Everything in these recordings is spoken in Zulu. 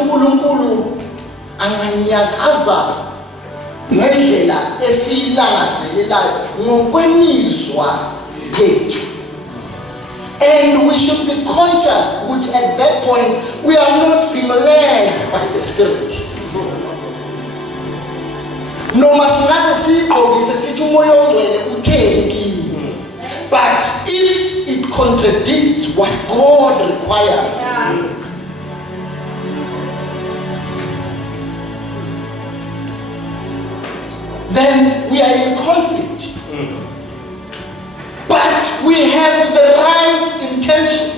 uNkulunkulu anganyakaza ngendlela esiyilangazelelayo ngokwemizwa yethu. And we should be conscious that at that point we are not being led by the Spirit. Noma singaze sigqokise sithi umoya ongcwele utheni kimi. But if it contradicts what God requires, then we are in conflict. But we have the right intention.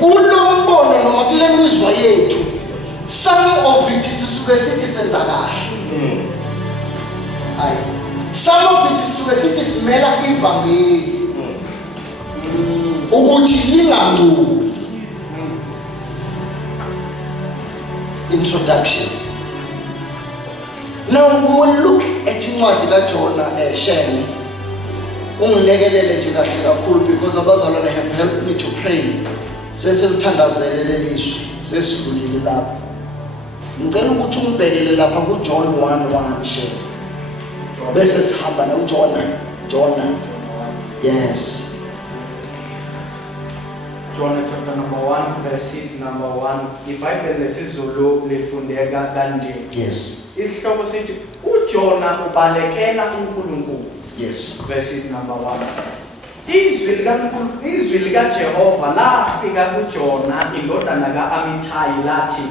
Kulombono noma kule mizwa yethu, some of it sisuke sithi senza kahle. Some of it sisuke sithi simela ivangeli ukuthi lingangcoli. Introduction. Now we will look at incwadi kaJona Shane. Ungilekelele nje kahle kakhulu because abazalwane have helped me to pray. Sesilithandazele lelizwi, sesidlulile lapha. Ngicela ukuthi ungibhekele lapha kuJohn 1:1 Shane. Bese sihamba na uJona. Yes. John chapter number 1 verses number 1. iBhayibheli lesizulu lifundeka kanje. Yes. Isihloko sithi uJona ubalekela uNkulunkulu. Yes. Verses number 1. Izwi likaJehova lafika kuJona indodana kaAmithayi lathi,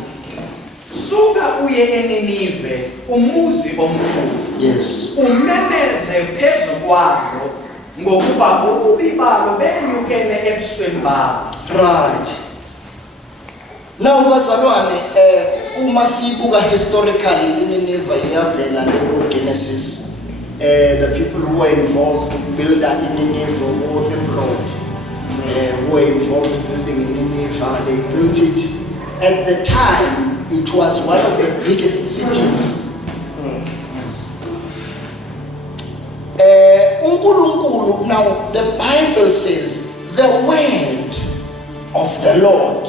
suka uye eNinive, umuzi omkhulu. Yes. Umemeze phezu kwalo ngokuba ububi balo benyukele ebusweni babo. Right. Now bazalwane, uma sibuka historically iNineveh iyavela leGenesis. The people who were involved with building in Nineveh, who Nimrod, who were involved in building in Nineveh, they built it. At the time, it was one of the biggest cities. Now the Bible says the word of the Lord,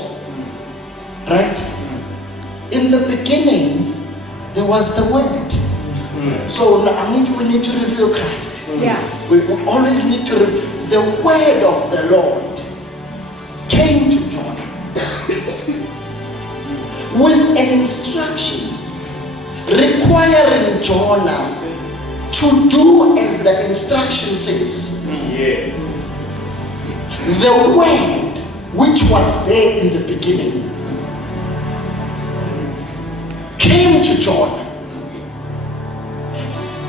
right? In the beginning, there was the word. So we need to reveal Christ. We always need to the word of the Lord came to Jonah with an instruction requiring Jonah to do as the instruction says. Yes. The word which was there in the beginning came to Jonah.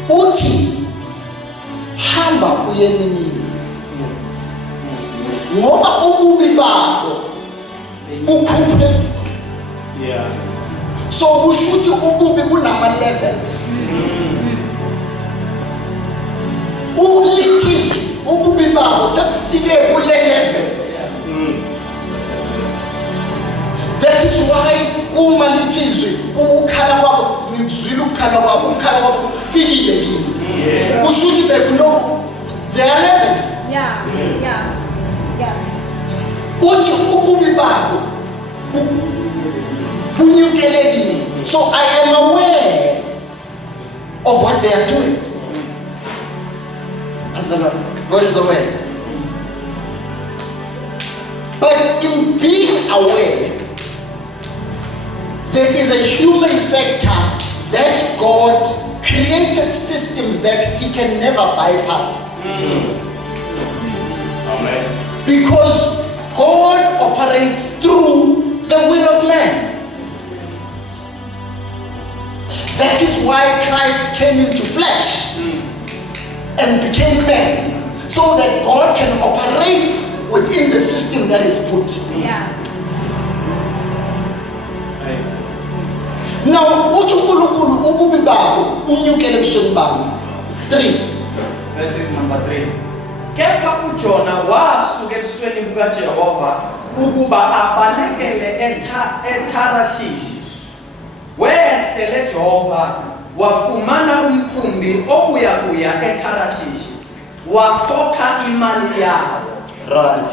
Uthi hamba uye eNinive ngoba ububi babo ukhuphe. So ushuthi ububi bunama levels. Ulithizwe ububi babo sekufike kule level. That is why uma lithizwe ukukhala kwabo ngizwile ukukhala kwabo kufikile kimi. Kushuthi bekuno there are levels. Uthi ububi babo bunyukele kimi. So I am aware of what they are doing. God is aware. But in being aware, there is a human factor that God created systems that He can never bypass. Amen. Because God operates through the will of man. That is why Christ came into flesh and became man, so that God can operate within the system that is put. Now, uthi uNkulunkulu ububi babo unyukele ebusweni babo. 3. Verses number 3. Kepha uJona wasuka ebusweni bukaJehova ukuba abalekele eTharashishi. Wehlele eJopha wafumana umkhumbi obuya eTharashishi. Wakhokha imali yabo. Right.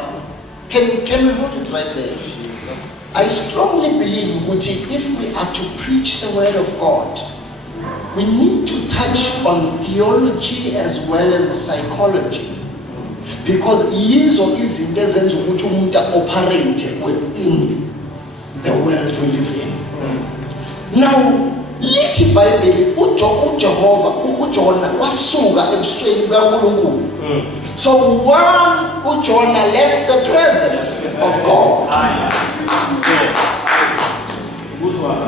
Can we hold it right there? I strongly believe ukuthi if we are to preach the word of God, we need to touch on theology as well as psychology, because yizo izinto ezenza ukuthi umuntu operate within the world we live in. Now, lithi iBhayibheli uJehova uJona wasuka ebusweni bukaNkulunkulu. So uJona left the presence of God.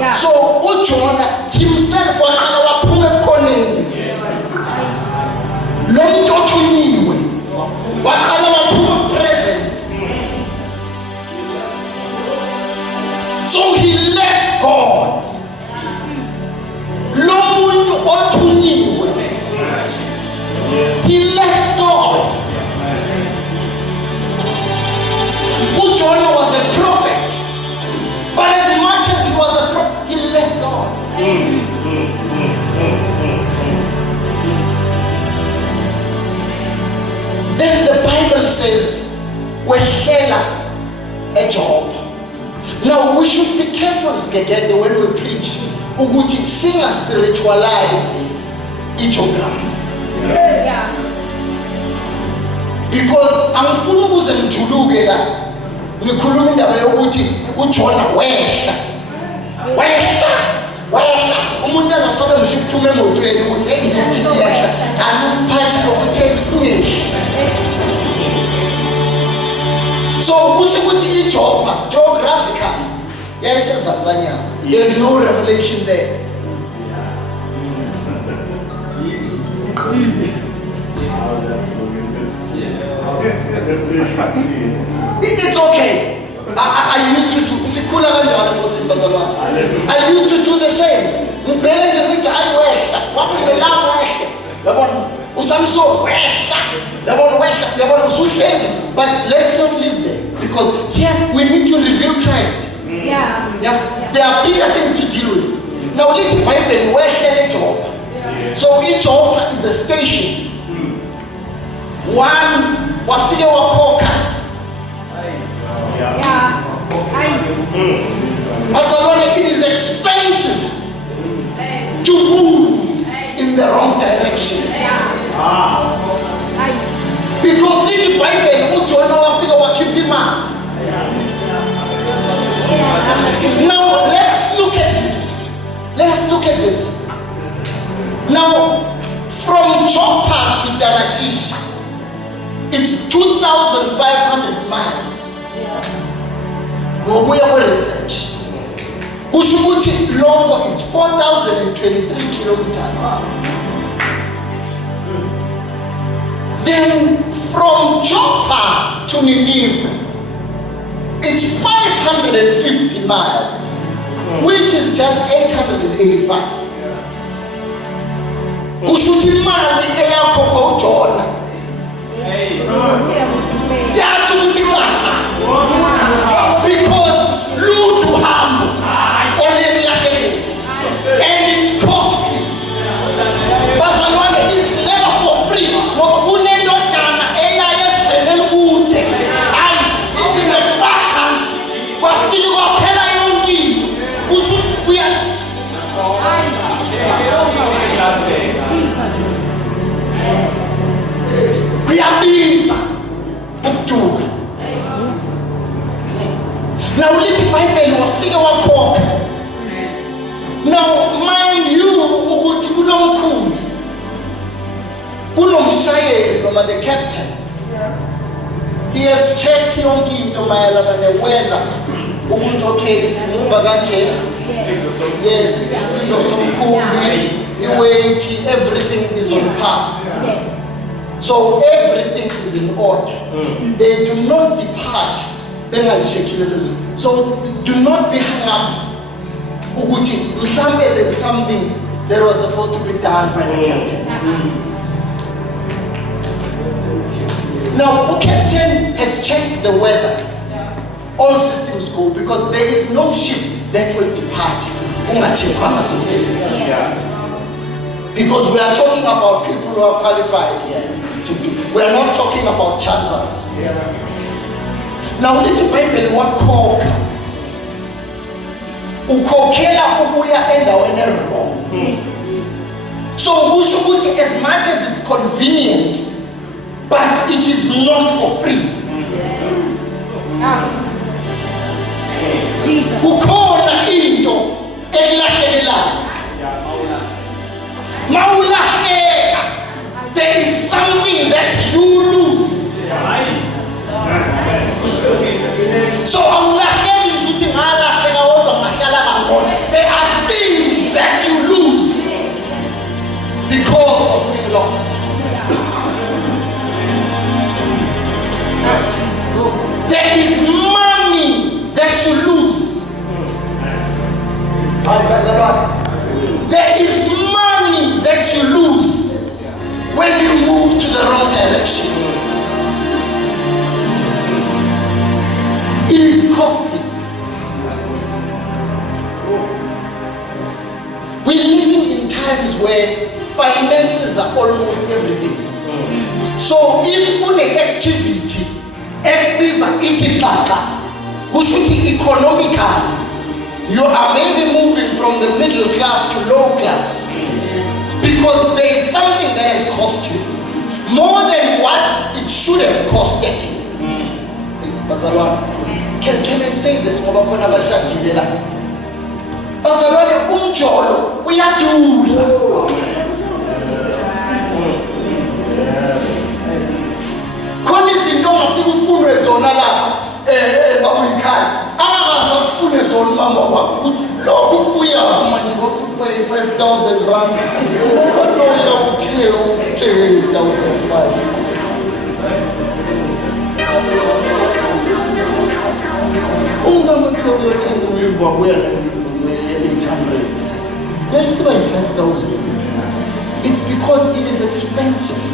Yeah. So uJona himself waqala waphuma ebukhoneni. Lo muntu othunyiwe waqala waphuma presence. So he left God. Lo muntu othunyiwe, he left God. uJona was a prophet, but as much as he was a prophet, he left God. Then the Bible says, wehlela eJob. Now we should be careful when we preach ukuthi singa spiritualize geography. Yeah. Because angifuni ukuze ngijuluke la ngikhuluma indaba yokuthi uJona wehla umuntu azasabe ngisho ukuphuma emotweni ukuthi engifuna iyehla kanti umphathi lokuthe singehla. So kusho ukuthi iJopa geographical yayisezanzanyana. There is no revelation there. It's okay. I used to do sikhula kanjalo Nkosi bazalwane. I used to do the same. Ngibheke nje ngithi ayiwehla wakumelanga wehla. Yabona uSamson wehla. Yabona usuhleli. But let's not live there, because here we need to reveal Christ. Yeah. There are bigger things to deal with. Now let's Bible wehlele eJopa. So iJopa is a station. One wafike wakhokha. Yeah. Barcelona, it is expensive to move in the wrong direction. Because in the Bible, uJona wafika wakhipha imali. Now let's look at this. Now from Joppa to Tarshish, it's 2,500 miles. Ngokuya kwe-research kusho ukuthi longo is 4,023 kilometers. Then from Joppa to Nineveh, it's 550 miles, which is just 885. Kusho ukuthi imali eyakhokha uJona yathi ukuthi baba, because lutho hambo olelahlekile and it's costly. Bazalwane, it's never for free. Ngoba kunendodana eyayezweni elikude and in the far country kwafika kwaphela yonke into kusho kuya kuyabiza ukuduka. Now lithi iBhayibheli wafika wakhokha. Now mind you ukuthi kulomkhumbi kunomshayeli noma the captain. He has checked yonke into mayelana ne-weather ukuthi okay simuva kanje. Yes, isilo somkhumbi, iweight, everything is on par. Yes. So everything is in order. They do not depart. So do not be hung up. Ukuthi mhlambe there's something that was supposed to be done by the captain. Now the captain has checked the weather. All systems go, because there is no ship that will depart. Because we are talking about people who are qualified here. We are not talking about chancers. Now let's Bible wakhokha. ukhokhela ukuya endaweni wrong. So kusho ukuthi as much as it's convenient, but it is not for free. Kukhona into elahlekelayo. Mawulahleka, there is something that you lose. So awulahleki nje uthi ngalahleka kodwa ngahlala kangcono. There are things that you lose because of being lost. There is money that you lose. There is money that you lose when you move to the wrong direction. It is costly. We're living in times where finances are almost everything. So if une activity ebiza ithi xaxa, kushuthi economically you are maybe moving from the middle class to low class because there is something that has cost you more than what it should have costed you. Bazalwane, can I say this ngoba khona abashadile la? Bazalwane, umjolo uyadula. Khona izinto ongafika ufunwe zona lapha babuyikhaya angakaze akufune zona mama wakho. Lokhu kuya manje ngosikuba 5,000 rand. Unoya uthe 10,005. Ungamathe uyothenga uyivu wabuya na-800. Yayisiba yi-5,000. It's because it is expensive.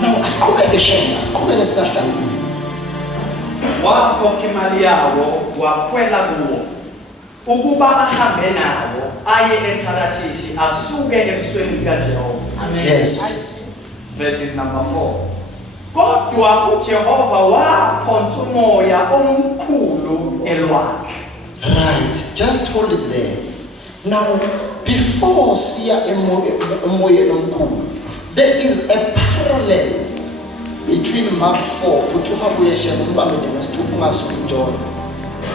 Now, asiqhubeke shame, asiqhubeke sikahlala. Wakhokha imali yawo wakhwela kuwo ukuba ahambe nawo aye eTharashishi asuke ebusweni kaJehova. Yes. Verses number 4. Kodwa uJehova waphonsa umoya omkhulu elwandle. Right, just hold it there. Now, before siya emoyeni omkhulu, there is a parallel between Mark 4, phuthuma kuyeshe umbambe nesithupha ungasuki John,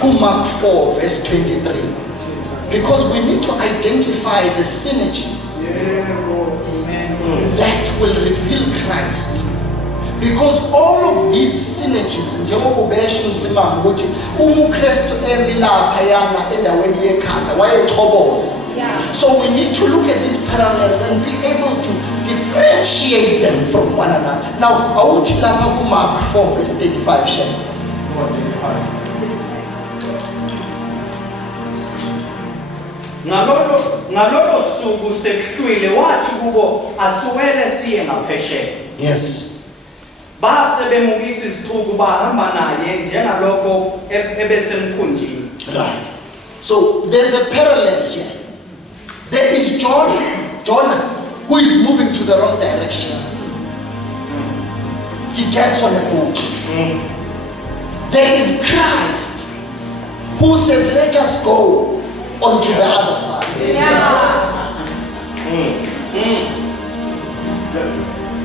ku Mark 4 verse 23. Because we need to identify the synergies that will reveal Christ. Because all of these synergies, njengoba ubesho umsimanga ukuthi uMkristu emilapha yana endaweni yekhanda wayechoboza. So we need to look at these parallels and be able to differentiate them from one another. Now, awuthi lapha ku Mark 4 verse 35 share. 4:35. Ngalolo suku sekuhlwile wathi kubo asuwele siye ngaphesheya. Yes. Base bemukisa izixuku bahamba naye njengalokho ebesemkhunjini. Right. So there's a parallel here. There is Jonah, who is moving to the wrong direction. He gets on a boat. There is Christ, who says, let us go onto the other side.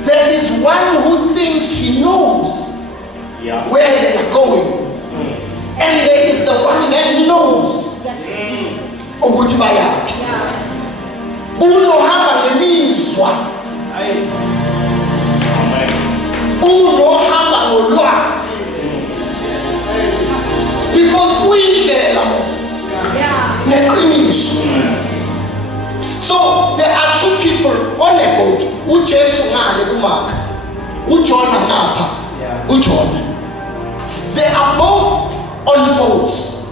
There is one who thinks he knows where they are going. And there is the one that knows ukuthi bayaphi. Kunohamba ngemizwa. Kunohamba ngolwazi. Because uyindlela mos. Neqiniso. So there are two people on a boat. uJesu ngale kuMark, uJona ngapha, uJona. They are both on boats.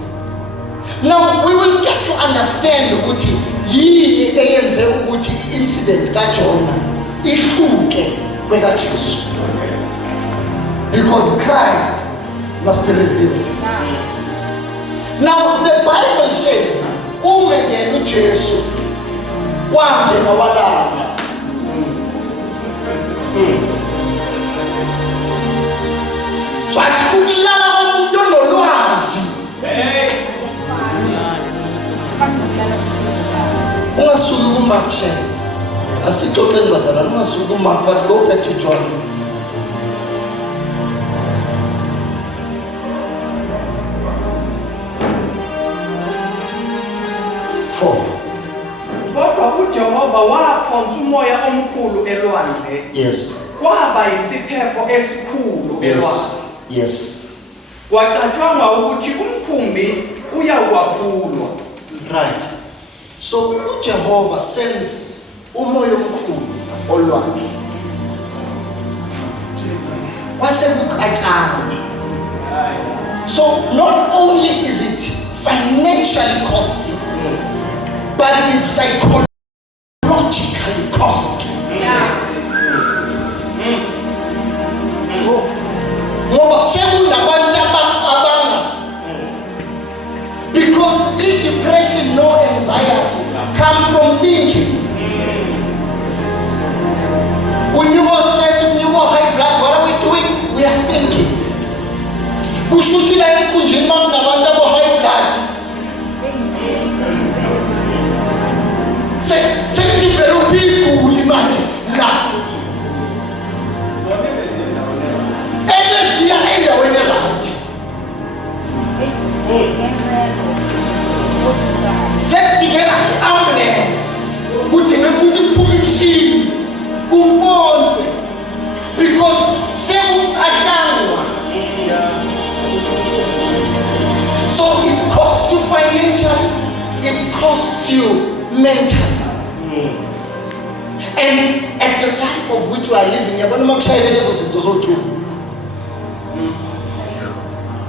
Now we will get to understand ukuthi yini eyenze ukuthi incident kaJona ihluke kwekaJesu. Because Christ must be revealed. Now the Bible says, umengena uJesu wangena walala. But ukulala komuntu onolwazi. Ungasuki kuMark share. Asixoxeni bazalwane, ungasuki kuMark, but go back to John. Kodwa uJehova waphonsa umoya omkhulu elwandle. Yes. Kwaba yisiphepho esikhulu elwandle. Yes. Kwacatshangwa ukuthi umkhumbi uyakwaphulwa. Right. So uJehova sends umoya omkhulu olwandle. Wase kucatshangwa. So not only is it financially costly, but it is psychologically costly. Ngoba sekunabantu abacabanga, because depression, no anxiety come from thinking. When you go stress, when you go high blood, what are we doing? We are thinking. Kushuti la enkunjini nabantu abo high blood. Sekithi vele uphiguli manje la. Ebesiya endaweni right. Sekudingeka i-ambulance, kudingeka ukuthi kuphume imishini kumpontwe, because sekucatshangwa. So it costs you financially, it costs you mentally. And at the life of which we are living, yabona makushayile lezo zinto zo-2.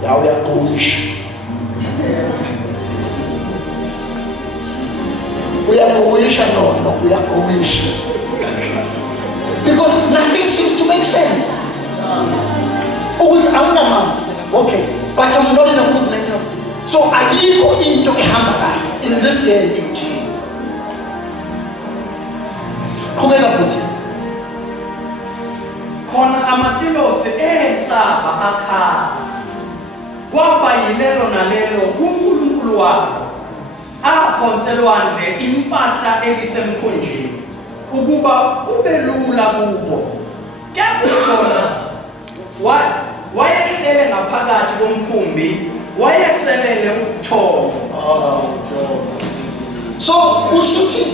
Ya uyagoisha. Uyagoisha no, uyagoisha. Because nothing seems to make sense. I'm not okay, but I'm not in a good mental state. So ayikho into ehamba kahle in this day and age. Qhubeka futhi. Khona amatilosi esaba akhala. Kwaba yilelo nalelo kuNkulunkulu wabo. Aphonselwandle impahla elisemkhunjini ukuba ubelula kubo. Kepha uJona wayehlele ngaphakathi komkhumbi, wayeselele ubuthongo. So ushuthi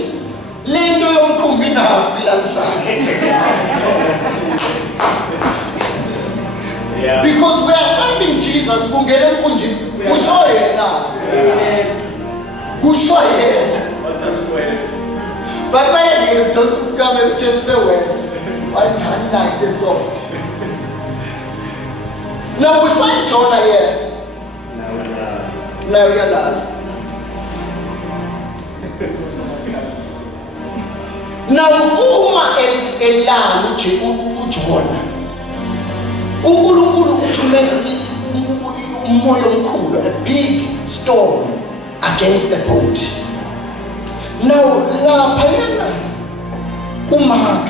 lento yomkhumbi nayo ilalisana. Because we are finding Jesus kungena emkhunjini kusho yena. Kusho yena. What a square. But bayengena don't tell me just be worse. Like the soft. Now we find Jonah here. Now you're done. Now uma elala uJona. uNkulunkulu uthumela umoya omkhulu, a big storm against the boat. Now lapha yana kuMark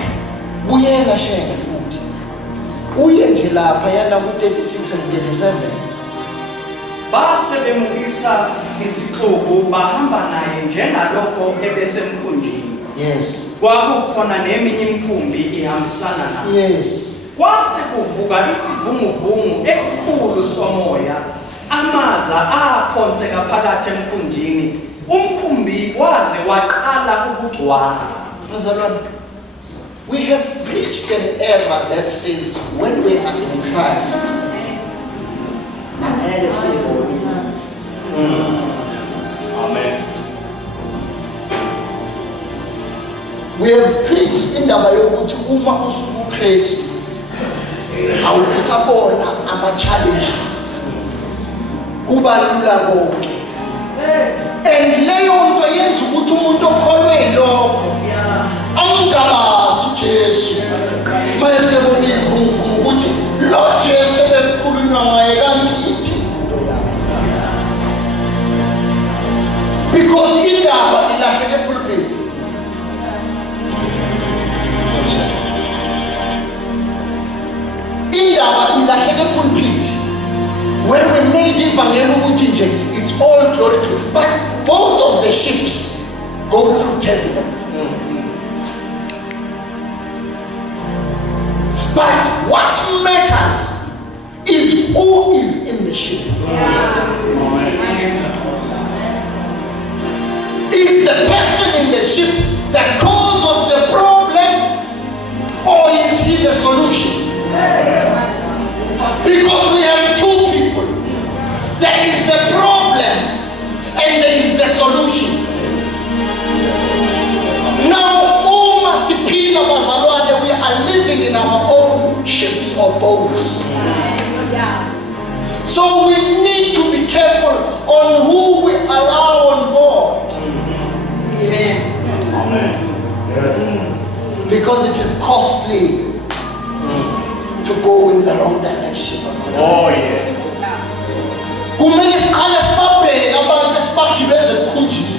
uyena shenge futhi. Uye nje lapha yana ku36 and 37. Base bemukisa isixuku bahamba naye njengalokho ebesemkhunjini. Yes. Kwakukhona neminye imkhumbi ihambisana naye. Yes. Kwase kuvuka isivunguvungu esikhulu somoya, amaza aphonseka phakathi emkhunjini, umkhumbi waze waqala ukugcwala. Bazalwane, we have preached an era that says when we are in Christ, angeke sibone. Amen. We have preached indaba yokuthi uma usuku Kristu awusabona ama-challenges kuba lula konke, and leyo nto yenza ukuthi umuntu okholwe lokho angabazi uJesu mayesebona ivunguvungu ukuthi lo Jesu ebekukhulunywa ngaye kanti ithi into yakhe, because indaba ilahleke pulpit. Indaba ilahleke pulpit. nivangela ukuthi nje it's all glory to, but both of the ships go through turbulence. But what matters is who is in the ship. Is the person in the ship the cause of the problem, or is he the solution? Because we have two people. There is the problem and there is the solution. Now, we are living in our own ships or boats. So we need to be careful on who we allow on board. Amen. Yes. Because it is costly to go in the wrong direction. Oh, yes. Kumele siqale sibabheke abantu esibagibeze ebukhunjini.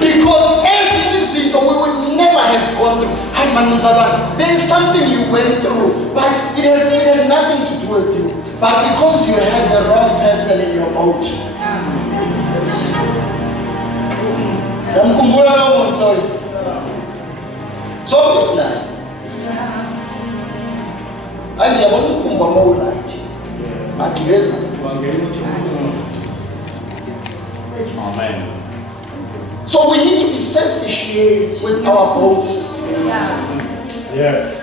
Because ezinye izinto we would never have gone through. Hayi man mzalwane, there is something you went through, but it had nothing to do with you. But because you had the wrong person in your boat. Yamkhumbula lowo muntu loyo. Sonke sinaye. Angiyabona umkhumbi wami owulight. Magibeza. Amen. So we need to be selfish with our boats. Yes.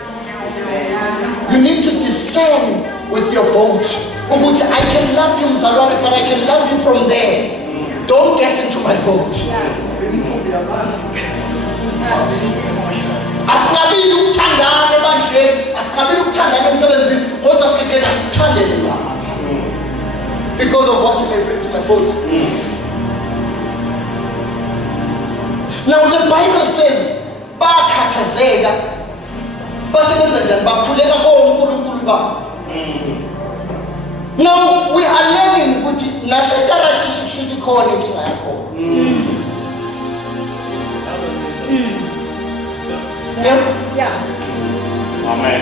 You need to discern with your boat. Ukuthi, I can love you mzalwane, but I can love you from there. Don't get into my boat. Asikabili ukuthandana ebandleni, asikabili ukuthandana emsebenzini, kodwa sikekela ukuthandene lapha. Because of what you may bring to my boat. Now the Bible says, bakhathazeka, basebenza njani, bakhuleka koNkulunkulu babo. Now we are learning ukuthi naseTarashish kushuthi khona inkinga yakho. Yeah. Amen.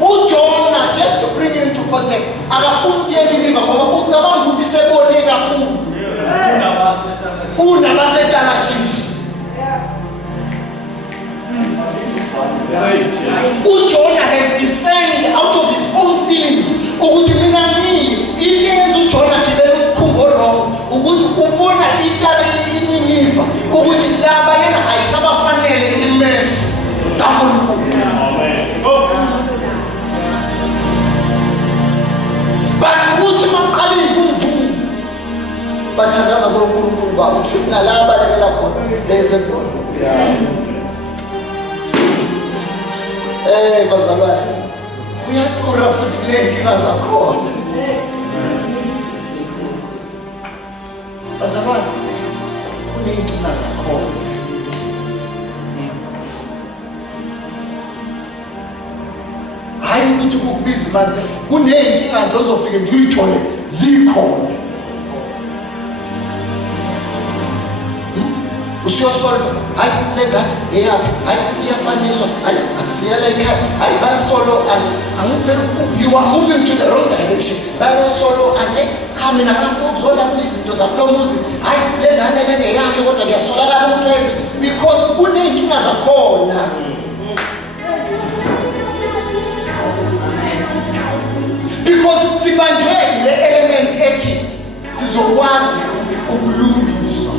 uJona, just to bring you into context, akafuna ukuyela iriver ngoba ucabanga ukuthi sebone kakhulu kunabaseTarashish. uJona has discerned out of his own feelings ukuthi mina iyenza uJona gibela umkhumbo wrong ukuthi ubona iNiniva ukuthi laba yena ayisabafanele imesi kaNkulunkulu. But uthi maqala imvumvumu bathandaza kuNkulunkulu babo kusho nalaba balekela khona there is a problem. Bazalwane, kuyaqhura futhi kule nkinga zakhona. Bazalwane, kuney'nkinga zakhona. Hayi ukuthi kukubiza imali, kuney'nkinga nje ozofike nje uyithole zikhona. Usuyosolva, hayi le ngane eyaphi, hayi iyafaniswa, hayi akusiyela ekhaya, hayi bayasolo and you are moving to the wrong direction. Bayasolo and cha mina ngafuna ukuzolamula izinto zakulo muzi, hayi le ngane lena eyakhe kodwa kuyasolakala ukuthi because kuney'nkinga zakhona. Because sibanjwe ile element ethi sizokwazi ukulungiswa.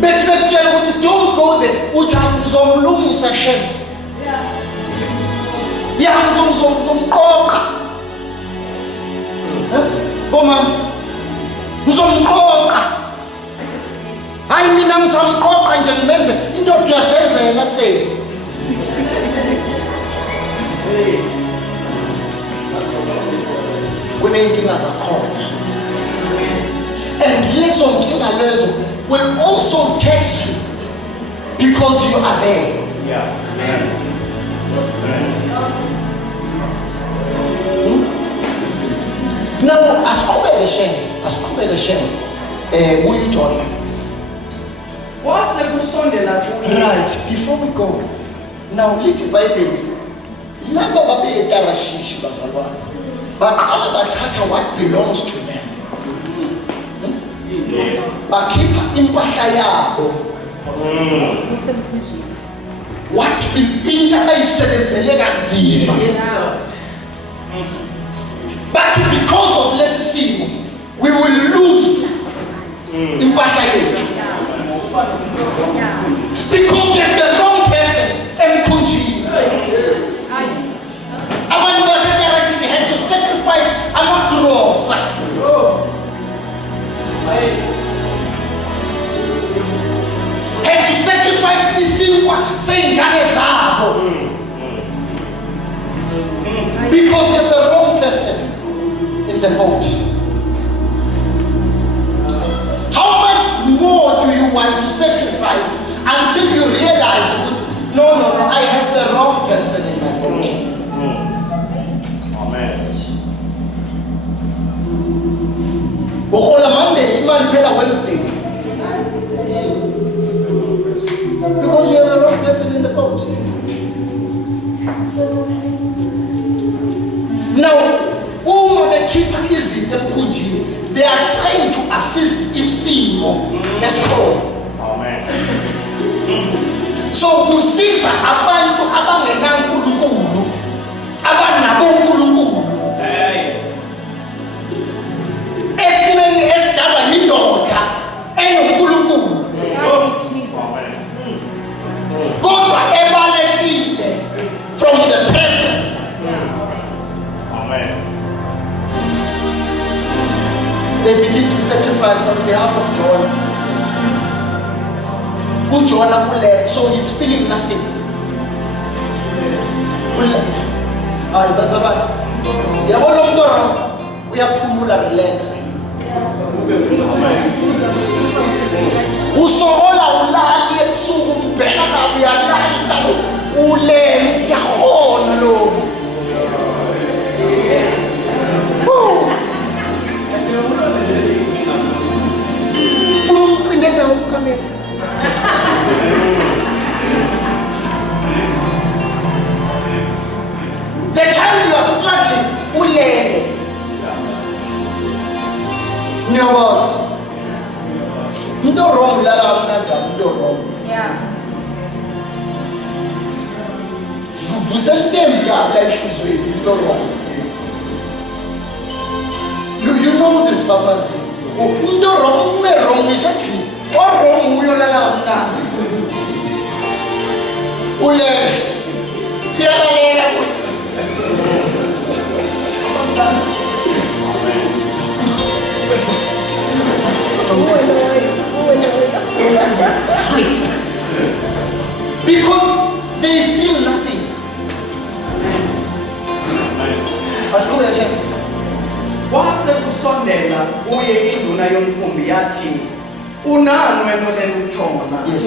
Bethi bekutshela ukuthi don't go there, uthi ngizomlungisa shem. Ngizomqoqa. Bomas, ngizomqoqa. Hayi mina ngizomqoqa nje ngimenze into yasenzela sesi. Kuney'nkinga zakhona. And lezo nkinga lezo will also text you because you are there. Now, asiqhubeke shem, uyiJona. Wase kusondela kuye. Right, before we go, now lithi iBhayibheli laba babe Tarashish bazalwane baqala bathatha what belongs to them. Bakhipha impahla yabo. What into ayisebenzele kanzima. But because of less sin, we will lose impahla yethu. Because there's the wrong person emkhunjini. Abantu baseTarashish had to sacrifice amagrosa. Had to sacrifice isinkwa seingane zabo. Because there's a wrong person in the boat. How much more do you want to sacrifice until you realize, no, I have the wrong person in my boat? Amen. Bohola Monday, Iman Pela Wednesday. Because you have the wrong person in the boat. Now, all the keeper is in the Kunji. They are trying to assist Isimo Escrow. Amen. So, kusisa abantu abangenankulunkulu, abanabonkulunkulu. Esimeni esidalwa yindoda enonkulunkulu. Kodwa ebalekile from the presence. Amen. They begin to sacrifice on behalf of Jonah. Jonah ule, so he's feeling nothing. Ay bazabani. Yabona umntwana uyaphumula relax. Usohola ulali ebusuku umbheka ngabe uyalala ulele uyahona lo. Umcindezela umcamela. The time you are struggling, ulele. Niyabas. Ndo wrong lala mnanda ndo wrong. Yeah. Vous êtes des gars like ndo wrong. You know this, Papa. Ndo wrong, me wrong is a key. Or wrong, uyo lala mnanda. Ulele. Pialalele. Because they feel nothing. Wase kusondela uye induna yomkhumbi yathi unani wento lento uthoma. Yes.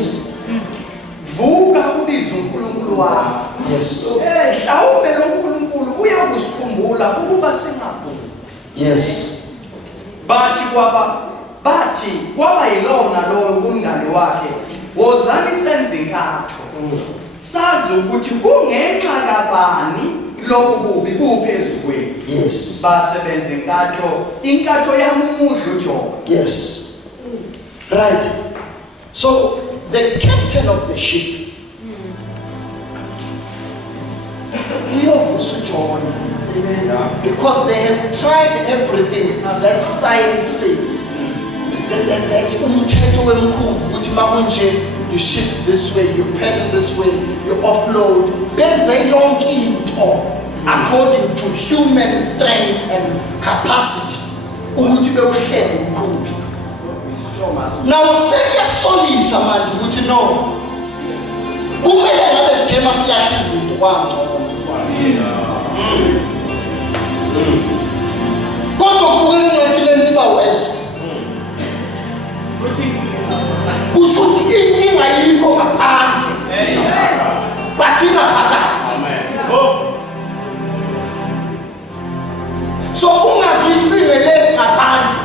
Vuka ubize uNkulunkulu wakho. Yes. Mhlawumbe lo uNkulunkulu uyakusikhumbula ukuba singabuki. Yes. Bathi kwaba yilona lo umngane wakhe wozani senze inkatho. Sazi ukuthi kungenxa kabani lokububi kuphezulu kwethu. Yes. Basebenza inkatho yamudla uJobe. Yes. Right. So the captain of the ship, because they have tried everything that science says. That umthetho wemkhumbi uthi makunje you shift this way, you pattern this way, you offload. Benze yonke into according to human strength and capacity. Ukuthi bewuhlele umkhumbi. Now seyasolisa manje ukuthi no. Kumele ngabe sithema silahle izinto kwangcono. Kodwa kubukeka ngathi le nto iba worse. Kusho ukuthi inkinga yikho ngaphandle. But ingaphakathi. So ungazicingele ngaphandle.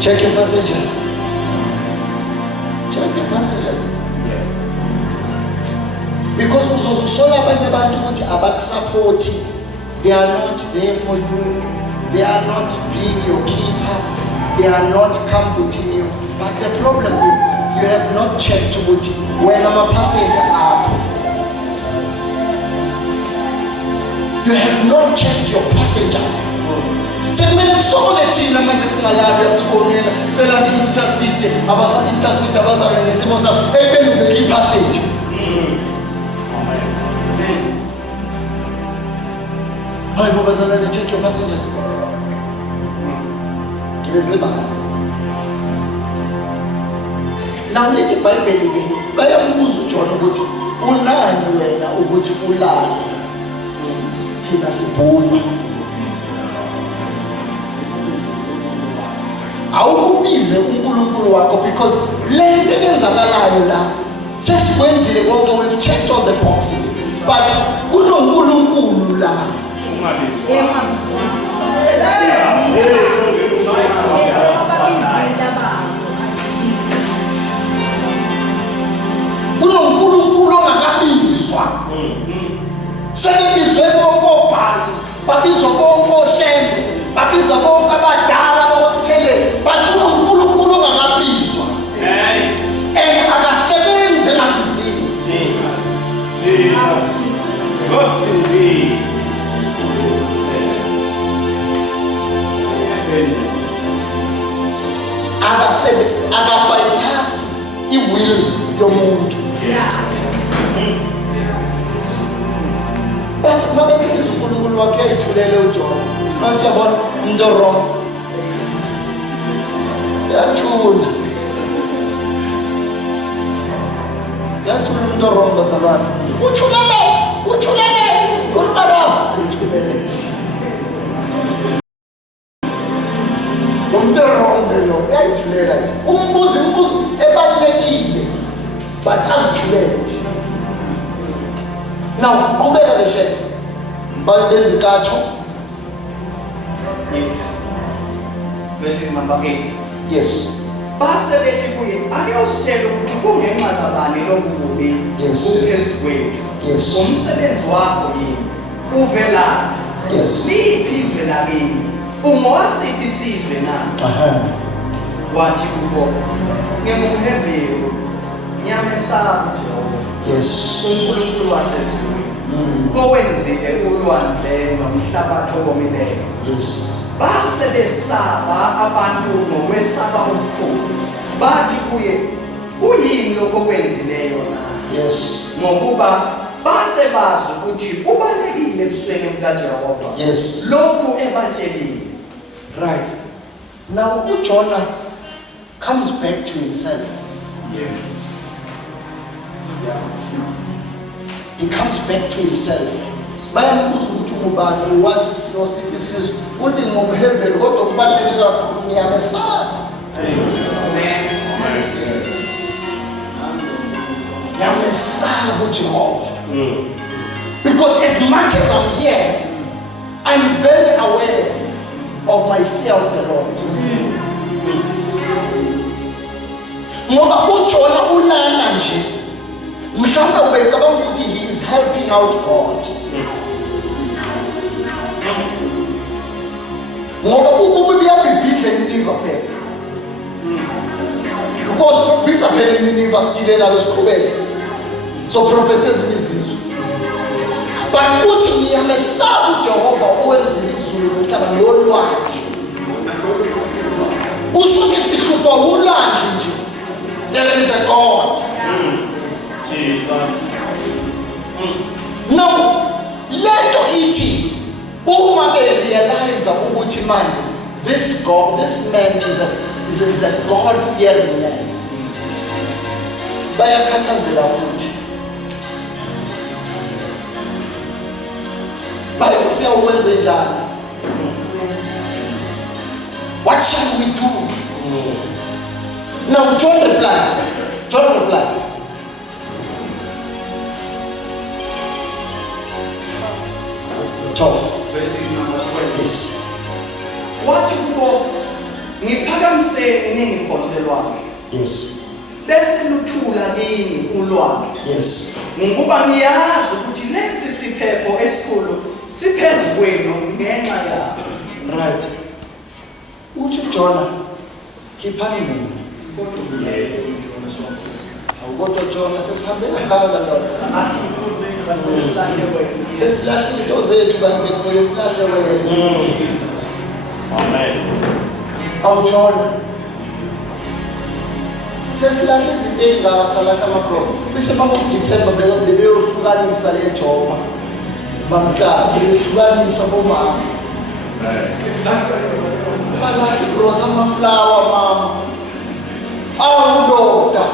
Check your passage. passengers. Because uzosola abanye abantu ukuthi abakusupport, they are not there for you, they are not being your keeper, they are not comforting you. But the problem is you have not checked ukuthi when I'm a passenger akho. You have not checked your passengers. Sekumele kusole thina manje singalali asifonela cela ni-intercede abasa-intercede abazalwa ngesimo sabo ebelubeka ipassenger. Hayi bo bazalwane, check your passengers. Ngibezebala. Now lithi iBhayibheli ke bayambuza uJohn ukuthi unani wena ukuthi ulale thina sibhubha. Awukubize uNkulunkulu wakho because le nto eyenzakalayo la sesikwenzile konke, we've checked all the boxes, but kunoNkulunkulu la. kunoNkulunkulu ongakabizwa. Sebebizwe bonke obhali, babizwa bonke oshembe, babizwa bonke abadala bakuthelele, but kunoNkulunkulu ongakabizwa. And akasebenze ngabizini. Jesus. Go to peace. Akabypass i-will yomuntu. But mabethi biza uNkulunkulu wakhe ayithulele uJohn. Nathi yabona umuntu wrong. Yathula. Yathula umuntu wrong bazalwane. Uthulele. Khuluma lo. Uthulele. Umuntu wrong lo. Uyayithulela nje. Umbuzo ebalulekile. But azithulele nje. Now, qhubeka beshe. Benza inkatho. Yes. Verses number 8. Yes. Base bethi kuye akuyositshela ukuthi kungenxa kabani lokhu kubi Yes. kuphezu kwethu. Yes. Umsebenzi wakho yini? Uvela. Yes. Liphi izwe lakini? Ungowasiphi isizwe na? Wathi kubo ngingumHebheru, ngiyamesaba uJehova. Yes. uNkulunkulu wasezulwini. Owenzile ulwandle nomhlabathi owomileyo. Yes. Base besaba abantu ngokwesaba okukhulu. Bathi kuye kuyini lokho okwenzileyo na? Yes. Ngokuba base bazi ukuthi ubalekile ebusweni bukaJehova. Yes. Lokhu ebatshelile. Right. Now uJonah comes back to himself. Yes. Yeah. He comes back to himself. Bayambuza ukuthi ungubani, wazi siphi isizwe. Uthi ngumHebheru kodwa kubaluleke kakhulu ngiyamesaba. Ngiyamesaba uJehova. Because as much as I'm here, I'm very aware of my fear of the Lord. Ngoba uJonah ulana nje. Mhlawumbe ubecabanga ukuthi he is helping out God. Ngoba ukuba biyabhibhidla eNiniva phela. Because kubhisa phela eNiniva sithilela lesiqhubeka. So prophet ezinye izizwe. But uthi ngiyamesaba uJehova owenzile izulu nomhlaba nolwandle. Kusho ukuthi sihlupha ulwandle nje. There is a God. Jesus. Now, lento ithi uma berealize ukuthi manje this man is a God-fearing man. Bayakhathazela futhi. Bayithi siyakwenza njani? What shall we do? Now John replies. 12. Verses number 12. Yes. Wathi kubo ngiphakamiseni ningikhonze lwandle. Yes. bese luthula kini ulwandle. Yes. Ngokuba niyazi ukuthi lesi siphepho esikhulu siphezu kwenu ngenxa yakho. Right. Uthi Jona, khiphani mina. Awukodwa Jona sesihambe ngaka Lord. Sesilahle into zethu kanti bekumele silahle wena. Jesus. Amen. Awujona. Sesilahle izinto ezingaka salahla ama-cross. Cishe makuDisemba bebeyohlukanisa le Joba. Mamkla bebehlukanisa bomama. Balahle bros amaflower mama. Awundoda.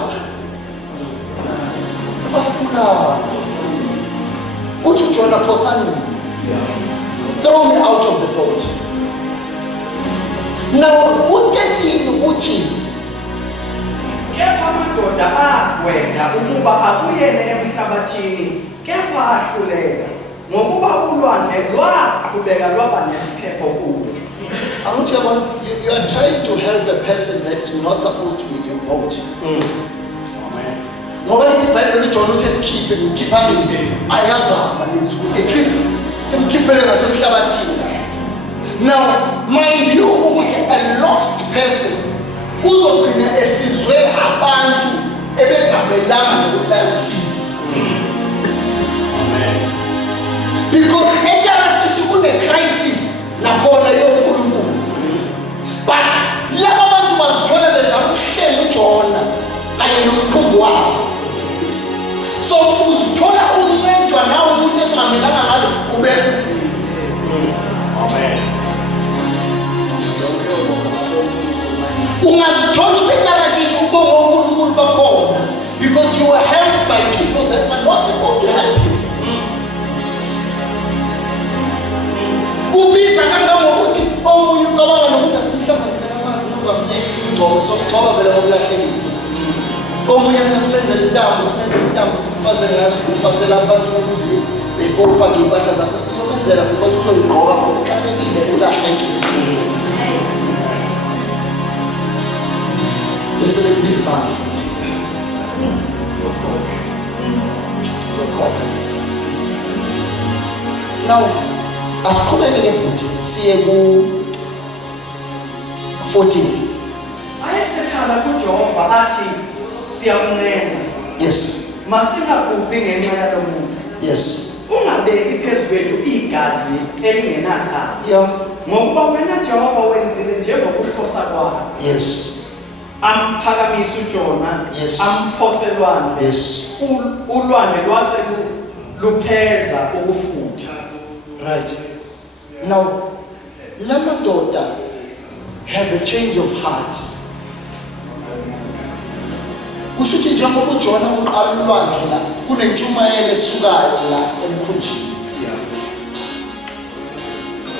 Basibulala. Uthi uJona phosani. Throw me out of the boat. Now u13 uthi Kepha amadoda agwedla ukuba abuyele emhlabathini, kepha ahluleka ngokuba ulwandle lwaqhubeka lwaba nesiphepho kuwo. Angithi yabona, you are trying to help a person that's not supposed to be in your boat. Amen. Ngoba lithi iBhayibheli uJona uthi esikhiphe ngikhiphani ayazama nizwe ukuthi at least simkhiphele ngasemhlabathini. Now mind you ukuthi a lost person uzogcina esizwe abantu ebengamelanga nokuthi bayamsiza. Amen. Because eTarashishi kune-crisis nakhona yonkulunkulu. But laba bantu bazithola bezamhlenga uJona kanye nomkhumbi wabo. So uzithola uncedwa nawe umuntu engamelanga ngalo ubemsize. Amen. Ungazithola useTarashishi ubonga uNkulunkulu bakhona because you were helped by people that were not supposed to help you. Kubiza kangangokuthi omunye ucabanga nokuthi asimhlanganisele amanzi novaseline simgcobe somgcoba vele ngokulahlekile. Omunye athi sibenzele intambo simfase ngazo simfasela abantu ukuthi before ufake impahla zakho sizomenzela because uzoyigqoka ngoba uxakekile ulahlekile. Bese bekubiza imali futhi. Uzokhokha. Now asiqhubeke ngebhuti siye ku 14. Ayesekhala kuJehova athi siyamncenga. Yes. Masingagubhi ngenxa yalo muntu. Yes. Ungabeki phezu kwethu igazi elingenacala. Yeah. Ngokuba wena Jehova wenzile njengokuhlosa kwakho. Yes. Amphakamisa uJona, Yes. amphose elwandle. Yes. Ulwandle lwase lupheza ukufutha. Right. Now, lamadoda have a change of heart. Kusho ukuthi njengoba uJona uqala ulwandle la kunentshumayelo esukayo la emkhunjini.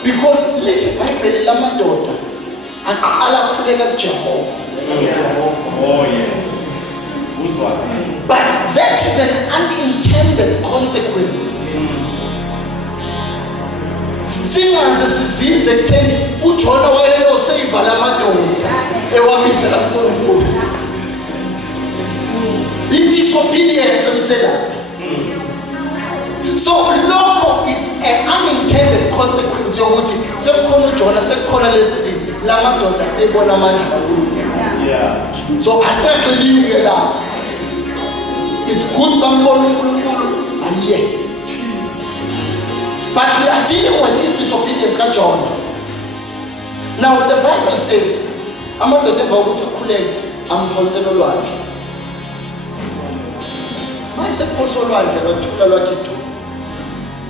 Because lithi iBhayibheli lamadoda aqala khuleka kuJehova. Oh yeah. But that is an unintended consequence. Singaze sizinze ekutheni uJona wayeyoseva lamadoda ewabizela uNkulunkulu. I-disobedience emselapha. So lokho it's an unintended consequence yokuthi sekukhona uJona sekukhona lesi lamadoda asebona amandla kaNkulunkulu. Yeah. So asingaqelini ke lapho. It's good bambona uNkulunkulu ayiye. But we are dealing with disobedience kaJona. Now the Bible says amadoda emva kokuthi akhuleke amphonsela olwandle. Mayisephonsa olwandle lwathula lwathi thu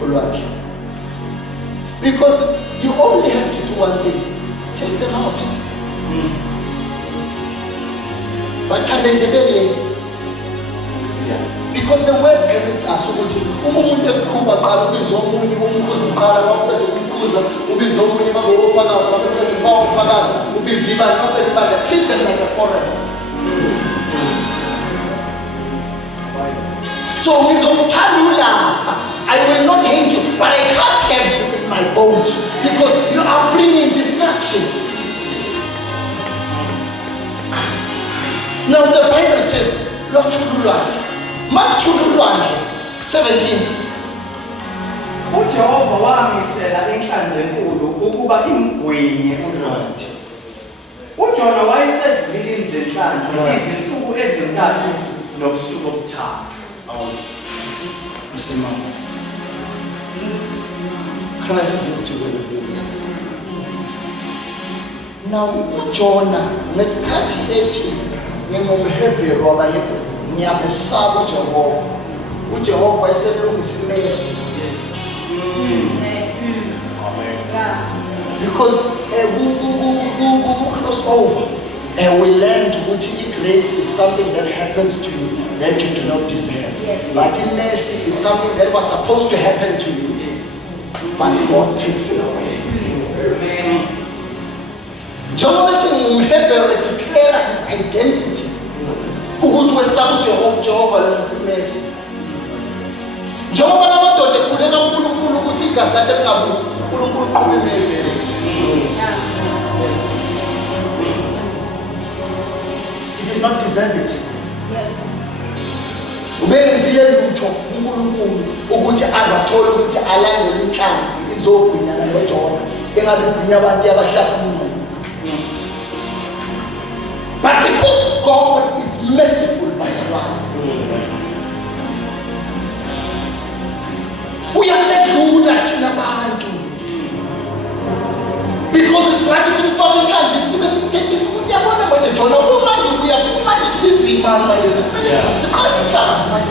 olwandle. Because you only have to do one thing. Take them out. Bathande nje bele. Because the word permits us ukuthi uma umuntu ekukhuba qala ubiza omunye umkhuzi qala mawubeka umkhuza ubiza omunye babe ofakazi babeka bawufakazi ubiza ibani mawubeka ibani treat them like a foreigner. So ngizomthanda lapha, I will not hate you, but I can't have you in my boat because you are bringing distraction. Now the Bible says, Lothululwandle. Mathululwandle 17. uJehova wamisela inhlanzi enkulu ukuba imgwinye uJona. uJona wayesezivilini zenhlanzi izinsuku ezintathu nobusuku obuthathu. Msimama. Christ needs to be revealed. Now uJona ngesikhathi ethi ngingumHebheru wabaHebheru ngiyamesaba uJehova. uJehova eselungisa imesi. Because cross over, we learn to put grace is something that happens to you that you do not deserve. Yes. But mercy is something that was supposed to happen to you, but God takes it away. John Hebrew declare his identity. Ukuthi wesaba uJehova lomsimesi. Njengoba lamadoda ekhuleka uNkulunkulu ukuthi igazi lakhe lingabuzi, uNkulunkulu uqhubeka imesi. He did not deserve it. Ubenzile lutho uNkulunkulu ukuthi azathola ukuthi alandele inhlanzi izogwinyana noJona engabe igwinya abantu abahlafuna. But because God is merciful, uyasedlula thina bantu. Because it's not simfaka inhlanzi sibe simthethe ukuthi yabona manje Jona umanje uyamanje sibizima manje sikhashikhazi manje.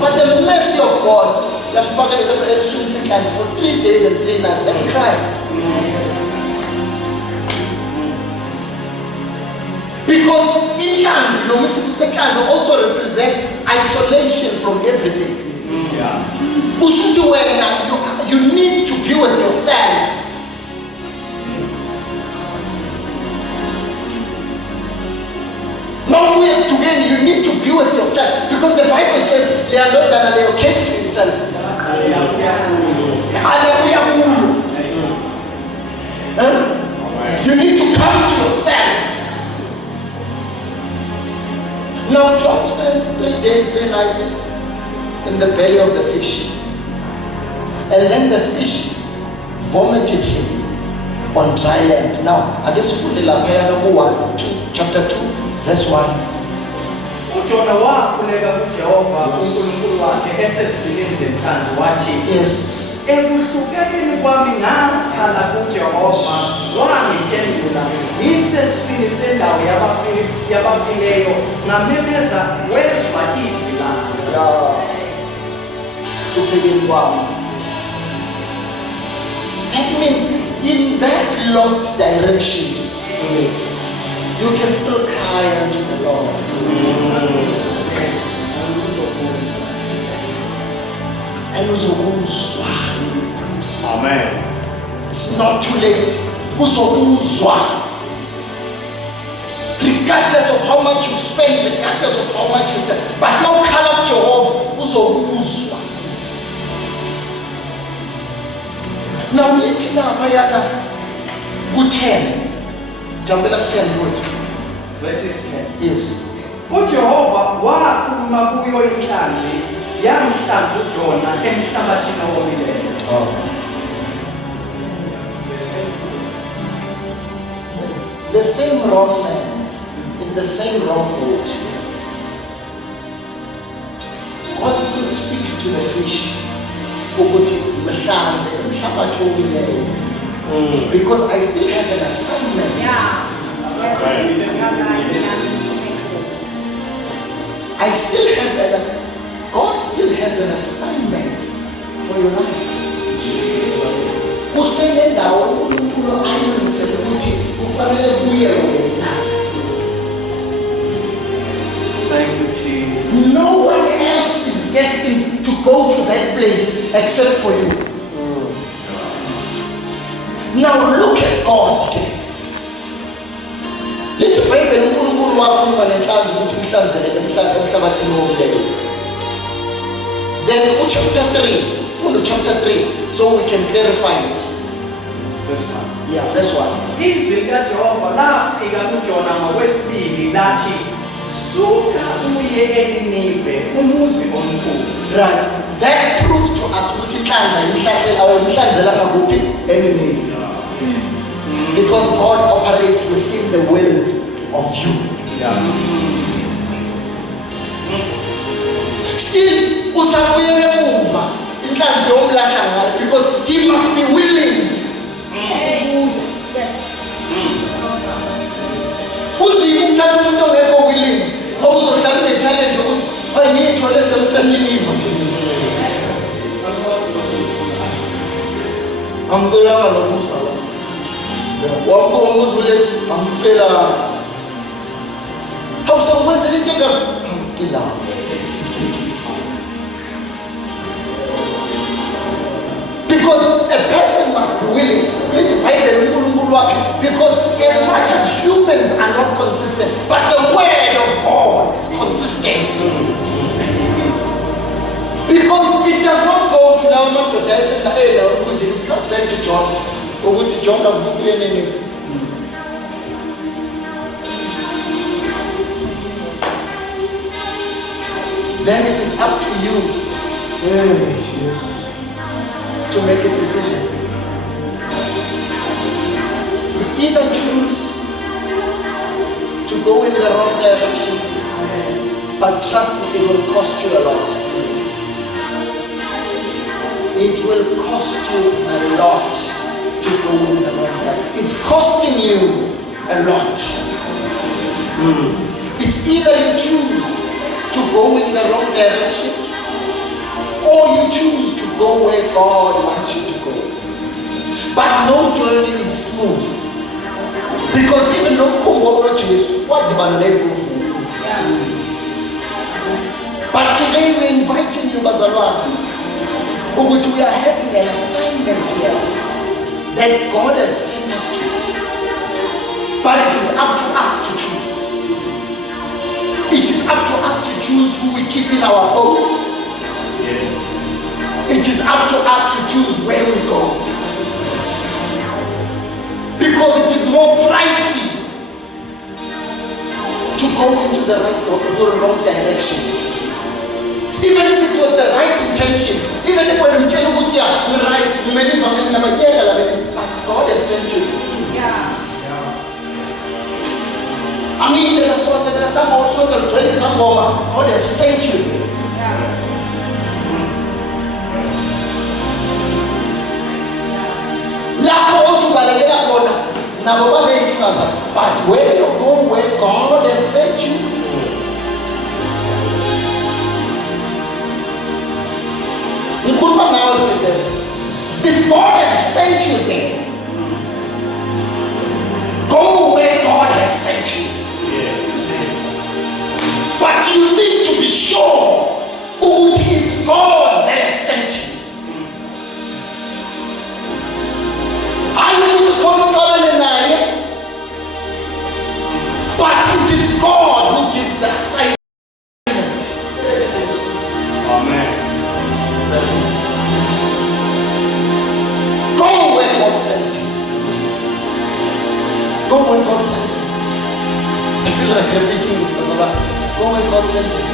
But the mercy of God yamfaka eswini senhlanzi for 3 days and 3 nights. That's Christ. Because inhlanzi noma isisu senhlanzi also represents isolation from everything. Kushuthi wena you need to be with yourself. Now we are together, you need to be with yourself because the Bible says they are not gonna came to himself. You need to come to yourself. Now John spends 3 days, 3 nights in the belly of the fish. And then the fish vomited him on dry land. Now, I just put the number 1, 2, chapter 2, verse 1. uJona wakhuleka kuJehova uNkulunkulu wakhe esezivilini zenhlanzi wathi, Yes. ekuhlukekeni kwami ngakhala kuJehova wangiphendula ngisesifini sendawo yabafileyo ngamemeza wezwa izwi lami. That means in that lost direction, you can still cry unto the Lord. And uzokuzwa. Amen. It's not too late. Uzokuzwa. Regardless of how much you spend, regardless of how much you do, but now call up Jehovah, uzokuzwa. Now let's now go 10. Jump up 10 foot. Verses 10. Yes. uJehova wakhuluma kuyo inhlanzi yamhlanza uJona emhlabathini owomileyo. The same wrong man in the same wrong boat. God still speaks to the fish. Because I still have an assignment. I still have God still has an assignment for your life. Thank you, Jesus. No one else is destined to go to that place except for you. Now look at God again. Let's pray uNkulunkulu wakhuluma nenhlanzi ukuthi mhlanzeleke emhlabathini womleyo. Then chapter 3, fundo chapter 3, so we can clarify it. Verse 1. Yeah, verse 1. Izwi likaJehova lafika kuJona ngokwesibili lathi, suka uye eNinive umuzi omkhulu. Right. That proves to us ukuthi imhlanzela ngakuphi eNinive. Because God operates within the will of you. Still, usabuyele emuva inhlanzi yomlahla ngale because he must be willing. Yes. Kunzima ukuthatha umuntu ongekho willing. Ngoba uzohlala une-challenge ukuthi hayi ngiyithole semseniniva nje. Angicelanga nomusa la. Wamkonga uzule amcela. Hawusawenzela into engamcela. Because a person must be willing. Because as much as humans are not consistent, but the word of God is consistent. Because it does not go to now not to die and hey, come back to John. Or what John of then it is up to you to make a decision. You either choose to go in the wrong direction, but trust me, it will cost you a lot. It will cost you a lot to go in the wrong direction. It's costing you a lot. It's either you choose to go in the wrong direction, or you choose to go where God wants you to go. But no journey is smooth. Because even no Kumbo, no Jesus, what the banana. But today we're inviting you, Bazalwane. We are having an assignment here that God has sent us to. But it is up to us to choose. It is up to us to choose who we keep in our boats. It is up to us to choose where we go. Because it is more pricey to go into the right or the wrong direction. Even if it's with the right intention, even if when you tell you, yeah, we're right, but God has sent you. Yeah. I mean, God has sent you there. But where you go, where God has sent you, if God has sent you there, go where God has sent you. But you need to be sure it's God that has sent you. I need to call it but it is God who gives the assignment. Amen. Go where God sends you. Go where God sends you. I feel like repeating this, Pastor. Go where God sends you.